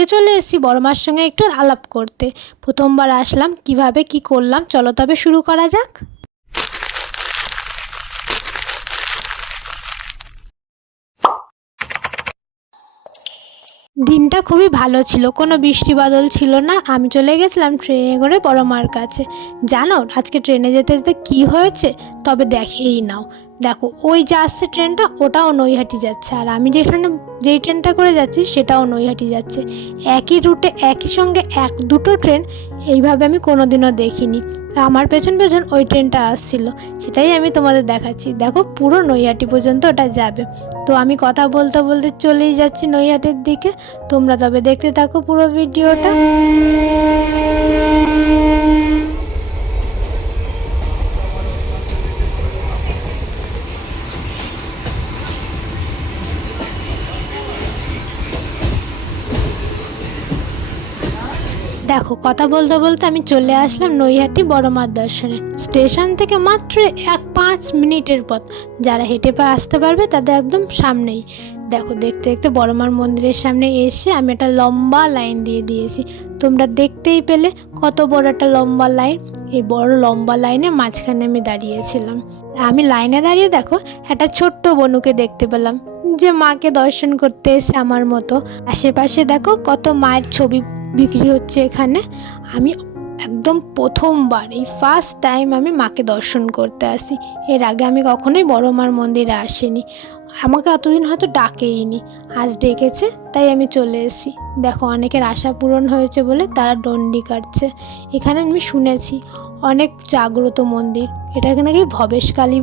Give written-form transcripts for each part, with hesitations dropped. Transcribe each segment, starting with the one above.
আজকে চলে এসেছি বড় মার সঙ্গে একটু আলাপ করতে। প্রথমবার আসলাম, কিভাবে কি করলাম চলো তবে শুরু করা যাক। দিনটা খুবই ভালো ছিল, কোনো বৃষ্টি বাদল ছিল না। আমি চলে গেছিলাম ট্রেনে করে বড় মার কাছে। জানো আজকে ট্রেনে যেতে যেতে কী হয়েছে? তবে দেখেই নাও। দেখো ওই যে আসছে ট্রেনটা, ওটাও নৈহাটি যাচ্ছে, আর আমি যেই ট্রেনটা করে যাচ্ছি সেটাও নৈহাটি যাচ্ছে। একই রুটে একই সঙ্গে দুটো ট্রেন এইভাবে আমি কোনোদিনও দেখিনি। আমার পেছন পেছন ওই ট্রেনটা আসছিল, সেটাই আমি তোমাদের দেখাচ্ছি। দেখো পুরো নৈহাটি পর্যন্ত ওটা যাবে। তো আমি কথা বলতে বলতে চলেই যাচ্ছি নৈহাটির দিকে। তোমরা তবে দেখতে থাকো পুরো ভিডিওটা। দেখো কথা বলতে বলতে আমি চলে আসলাম নৈহাটি বড় মার দর্শনে। স্টেশন থেকে মাত্র 5 মিনিটের পথ। যারা হেঁটে আসতে পারবে তাদের একদম সামনেই। দেখো দেখতে দেখতে বড় মার মন্দিরের সামনে এসে আমি একটা লম্বা লাইন দিয়ে দিয়েছি। তোমরা দেখতেই পেলে কত বড় একটা লম্বা লাইন। এই বড় লম্বা লাইনের মাঝখানে আমি দাঁড়িয়েছিলাম। আমি লাইনে দাঁড়িয়ে দেখো একটা ছোট্ট বনুকে দেখতে পেলাম, যে মাকে দর্শন করতে এসে আমার মতো। আশেপাশে দেখো কত মায়ের ছবি বিক্রি হচ্ছে এখানে। আমি একদম প্রথমবার, এই ফার্স্ট টাইম আমি মাকে দর্শন করতে আসি। এর আগে আমি কখনোই বড় মার মন্দিরে আসিনি। আমাকে এতদিন হয়তো ডাকেইনি, আজ ডেকেছে তাই আমি চলে এসেছি। দেখো অনেকের আশা পূরণ হয়েছে বলে তারা ডন্ডি কাটছে। এখানে আমি শুনেছি অনেক জাগ্রত মন্দির, এটাকে নাকি ভবেশকালী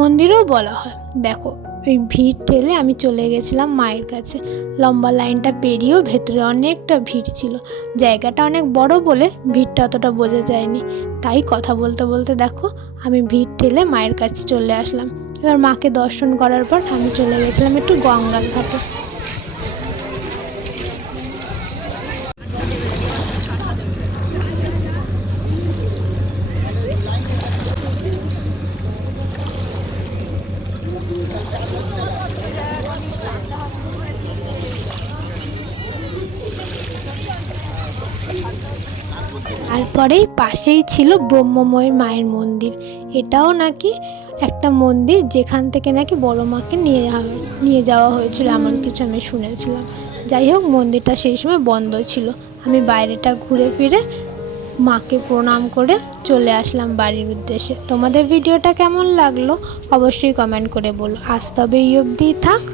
মন্দিরও বলা হয়। দেখো ওই ভিড় ঠেলে আমি চলে গেছিলাম মায়ের কাছে। লম্বা লাইনটা পেরিয়েও ভেতরে অনেকটা ভিড় ছিল। জায়গাটা অনেক বড় বলে ভিড়টা অতটা বোঝা যায়নি। তাই কথা বলতে বলতে দেখো আমি ভিড় ঠেলে মায়ের কাছে চলে আসলাম। এবার মাকে দর্শন করার পর আমি চলে গেছিলাম একটু গঙ্গার ঘাটে। তারপরেই পাশেই ছিল ব্রহ্মময় মায়ের মন্দির। এটাও নাকি একটা মন্দির যেখান থেকে নাকি বড় মাকে নিয়ে যাওয়া হয়েছিল, এমন কিছু আমি শুনেছিলাম। যাই হোক মন্দিরটা সেই সময় বন্ধ ছিল। আমি বাইরেটা ঘুরে ফিরে মাকে প্রণাম করে চলে আসলাম বাড়ির উদ্দেশ্যে। তোমাদের ভিডিওটা কেমন লাগলো অবশ্যই কমেন্ট করে বলো। আজ তবে এই অবধিই থাক।